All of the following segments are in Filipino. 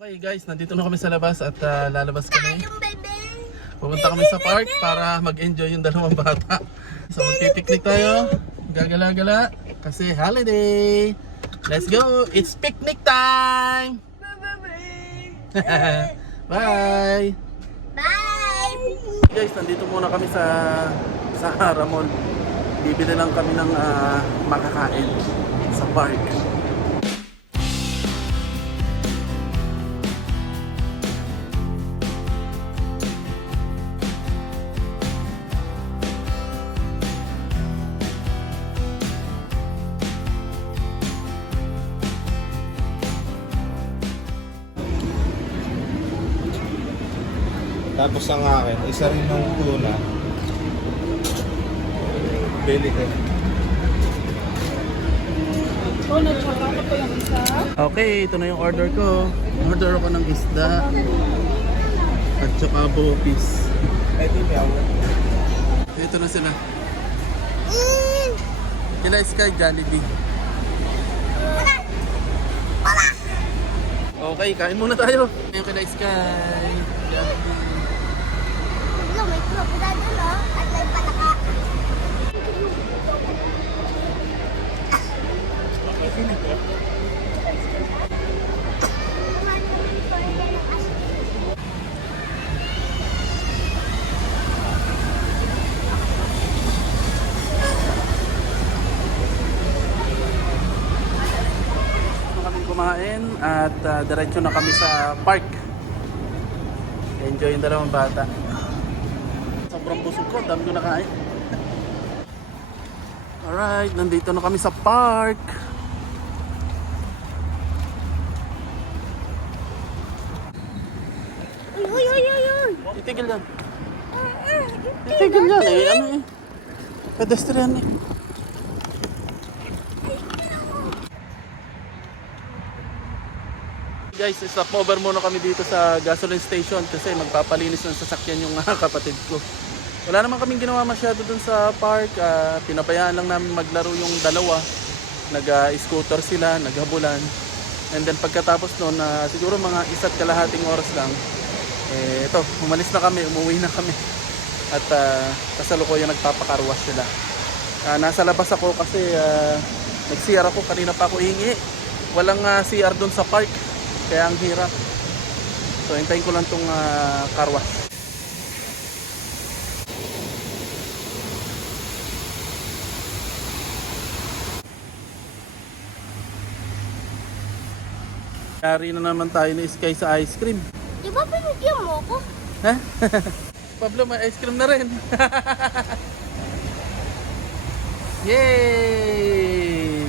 Okay guys, nandito na kami sa labas at lalabas kami. Pupunta kami sa park para mag-enjoy yung dalawang bata. So magpipiknik tayo, gagala-gala kasi holiday. Let's go! It's picnic time! Bye! Bye! Guys, nandito muna kami sa Sahara Mall. Bibili lang kami ng makakain sa park. Tapos ang akin, isa rin ng tuna. Belly ko. Tuna, tsaka ako po yung isa. Okay, ito na yung order ko. Order ako ng isda at saka bopis. Ito na sila. Kila Sky Jollibee. Okay, kain muna tayo. Yung kila Sky Jollibee. Hello, may crocodile doon, oh. At may palaka. Kami kumain at diretso na kami sa park. Enjoy yung dalawang bata. Sobrang busog ko, dami ko nakain. Alright, nandito na kami sa park. Uy, uy, uy, uy! Titigil yan. Titigil yan eh. Ano eh? Pedestrian eh. Guys, stop over muna kami dito sa gasoline station kasi magpapalinis ng sasakyan yung kapatid ko. Wala naman kaming ginawa masyado dun sa park. Pinabayaan lang namin maglaro yung dalawa. Nag-scooter sila, naghabulan. And then pagkatapos nun, siguro mga 1.5 oras lang, ito, umalis na kami, umuwi na kami. At kasalukuyan nagpapakarwash sila. Nasa labas ako kasi nag-CR ako, kanina pa ako hingi. Walang CR dun sa park. Kaya ang hirap. So hintayin ko lang tong car wash. Yari na naman tayo ni Sky sa ice cream. Di ba pinigyan mo ako? Ha? Pablo, may ice cream na rin. Yay!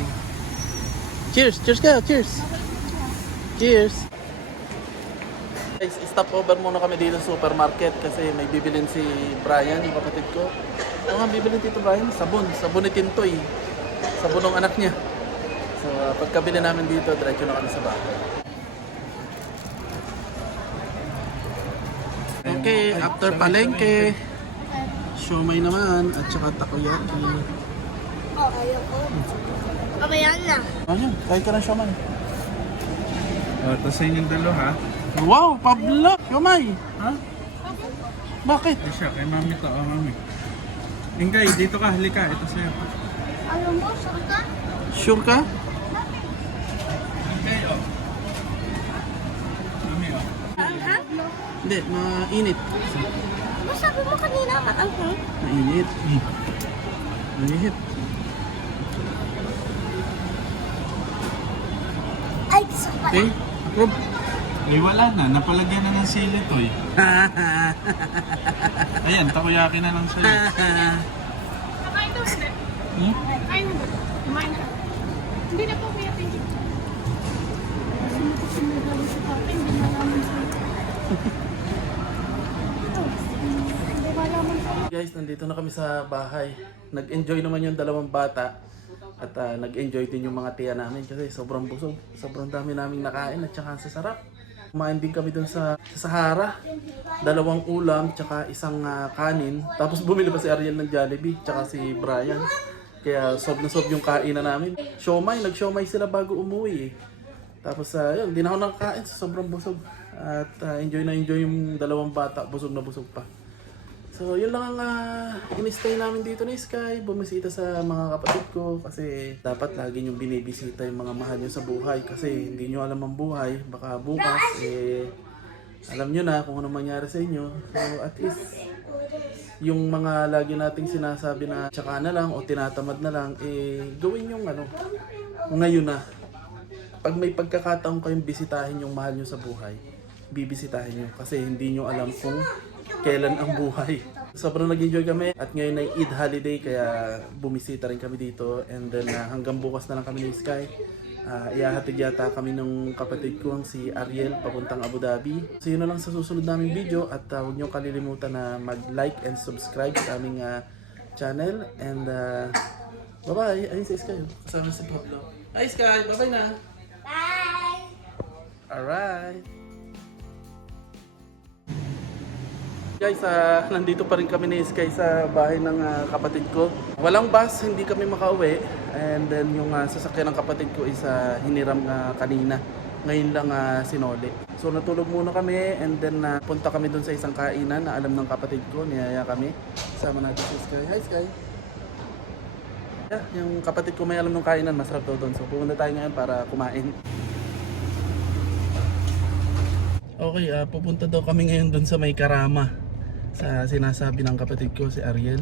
Cheers! Cheers ka! Cheers! Cheers! Guys, stop over muna kami dito sa supermarket kasi may bibilin si Brian, yung kapatid ko. Ano nga bibilin dito Brian? Sabon. Sabon ni Tintoy. Sabon ng anak niya. So pagkabili namin dito, diretso na kami sa bahay. Okay, after palengke, siomay naman at saka takoyaki. Oh, ayoko. Mamaya na. Ano yun? Kahit ka ng siomay. Tapos sa inyong dalo ha? Wow, Pablo! Siomay! Ha? Bakit? Ay siya, kay mami to. Oh, mami. Ingay, dito ka, halika. Ito sa'yo. Alam mo, saan ka? Sure ka? Ingay, oh. Mami, oh. Maanghang? Hindi, mainit. Ano sabi mo kanina, maanghang? Mainit. Mainit. Ay, gusto ko pala. Okay, approve. Ay, wala na. Napalagyan na ng sili to eh. Ayan, takoyaki na lang sa'yo. Kakain daw hindi. Hmm? Kain mo. Kumain ka. Hindi na po kaya thank you. Kasi mo kasi nagawa sa akin, hindi na naman sa'yo. Hindi ba naman sa'yo? Guys, nandito na kami sa bahay. Nag-enjoy naman yung dalawang bata. At nag-enjoy din yung mga tiya namin kasi sobrang busog. Sobrang dami naming nakain at saka sa sarap. Kumain din kami dun sa Sahara. 2 ulam, tsaka isang kanin. Tapos bumili pa si Ariel ng Jollibee, tsaka si Brian. Kaya sob na sob yung kainan namin. Siomay, nag-siomay sila bago umuwi eh. Tapos yun, di na ako nakakain sa sobrang busog. At enjoy na enjoy yung dalawang bata, busog na busog pa. So yun lang ang in-stay namin dito ni Sky. Bumisita sa mga kapatid ko kasi dapat lagi nyo binibisita yung mga mahal nyo sa buhay. Kasi hindi nyo alam ang buhay. Baka bukas alam nyo na kung ano mangyari sa inyo. So at least yung mga lagi nating sinasabi na tsaka na lang o tinatamad na lang, gawin yung ngayon na. Pag may pagkakataon kayong bisitahin yung mahal nyo sa buhay, bibisitahin nyo kasi hindi nyo alam kung kailan ang buhay. Sobrang nag-enjoy kami at ngayon ay Eid holiday kaya bumisita rin kami dito and then hanggang bukas na lang kami ni Sky. Ihahatid yata kami ng kapatid ko ang si Ariel papuntang Abu Dhabi. So yun na lang sa susunod naming video at huwag nyo kalilimutan na mag-like and subscribe sa aming channel and bye-bye. Ayun si Sky, kasama si Pablo. Hi Sky, bye-bye na. Bye! Alright. Guys, nandito pa rin kami ni Sky sa bahay ng kapatid ko. Walang bus, hindi kami makauwi. And then yung sasakyan ng kapatid ko is hiniram kanina. Ngayon lang sinoli. So natulog muna kami and then punta kami dun sa isang kainan na alam ng kapatid ko. Niyaya kami. Sama natin si Sky. Hi Sky! Yeah, yung kapatid ko may alam ng kainan, masarap daw doon. So pumunta tayo ngayon para kumain. Okay, pupunta daw kami ngayon doon sa may Karama. Sa sinasabi ng kapatid ko, si Ariel.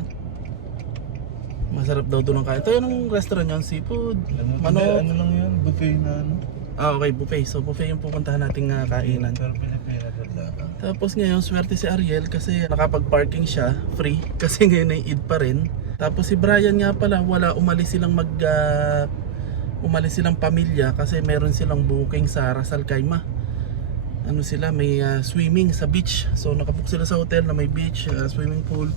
Masarap daw doon ang kain. Ito yung restaurant yun, seafood, manok. Ano lang yun? Buffet na ano? Okay, buffet. So buffet yung pupuntahan nating kainan. Pero Pilipina ba? Tapos ngayon, swerte si Ariel kasi nakapag-parking siya, free. Kasi ngayon ay Eid pa rin. Tapos si Brian nga pala, umalis silang pamilya kasi meron silang booking sa Ras Al Khaimah. May swimming sa beach. So nakabook sila sa hotel na may beach, swimming pool.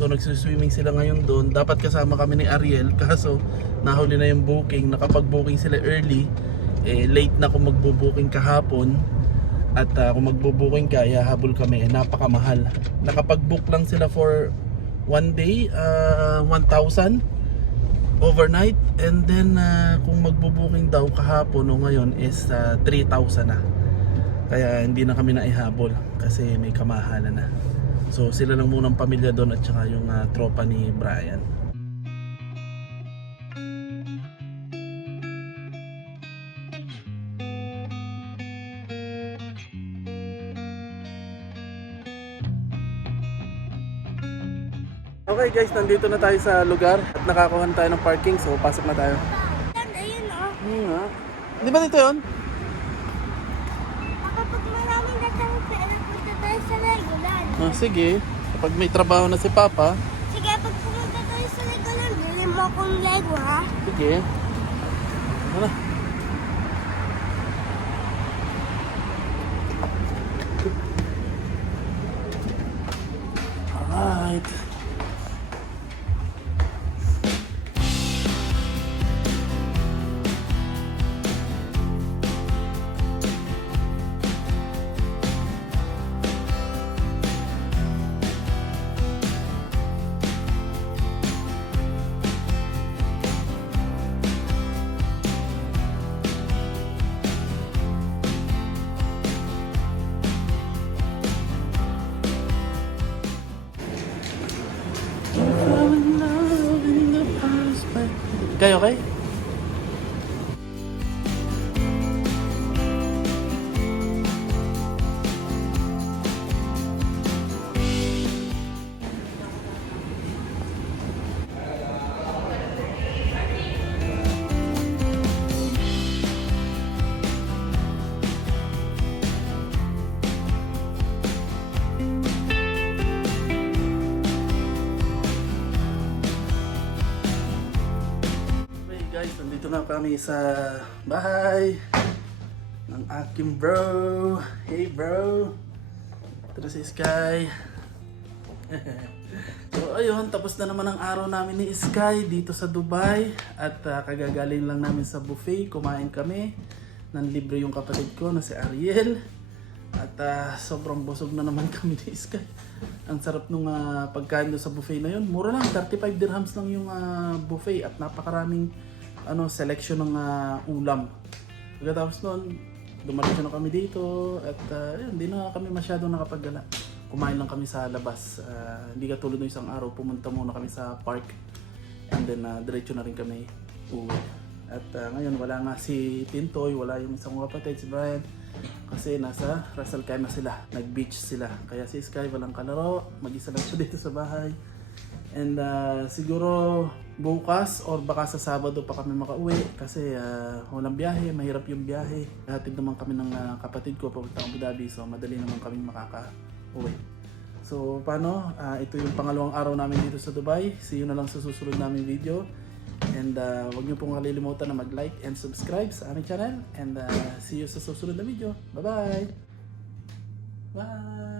So nagsuswimming sila ngayon doon. Dapat kasama kami ni Ariel kaso nahuli na yung booking. Nakapag-booking sila early. Late na kung magbo-booking kahapon. At kung magbo-booking ka, habol kami. Napakamahal. Nakapag-book lang sila for one day, 1,000 overnight. And then kung magbo-booking daw kahapon o ngayon is 3,000 na. Kaya hindi na kami naihabol kasi may kamahalan na. So sila lang munang pamilya doon at saka yung tropa ni Brian. Okay guys, nandito na tayo sa lugar at nakakuha na tayo ng parking so pasok na tayo. Ayun oh. nga. Di ba dito yun? Kapag marami na tayong pera, punta tayo sa Legoland. Sige, kapag may trabaho na si Papa. Sige, pag pumunta tayo sa Legoland, bili mo akong Lego ha. Sige. Ano? Alright. Okay, okay? Guys, nandito na kami sa bahay ng aking bro. Hey bro. Ito na si Sky. So ayun, tapos na naman ang araw namin ni Sky dito sa Dubai. At kagagaling lang namin sa buffet. Kumain kami. Nanlibre yung kapatid ko na si Ariel. At sobrang busog na naman kami ni Sky. Ang sarap nung pagkain doon sa buffet na yun. Mura lang, 35 dirhams lang yung buffet. At napakaraming selection ng ulam. Pagkatapos nun, dumaretso na kami dito at yun, hindi na kami masyadong nakapagala. Kumain lang kami sa labas. Hindi katulad ng isang araw, pumunta muna kami sa park and then diretso na rin kami uwi. At ngayon wala nga si Tintoy, wala yung isang kapatid, si Brian. Kasi nasa Ras Al Khaimah sila, nag-beach sila. Kaya si Sky walang kalaro, mag-isa lang siya dito sa bahay. And siguro bukas or baka sa Sabado pa kami makauwi kasi walang biyahe, mahirap yung biyahe. Hatid naman kami ng kapatid ko papunta Abu Dhabi, so madali naman kami makaka-uwi. So paano? Ito yung pangalawang araw namin dito sa Dubai. See you na lang sa susunod namin video. And huwag niyo pong kalilimutan na mag-like and subscribe sa aming channel. And see you sa susunod na video. Bye-bye! Bye!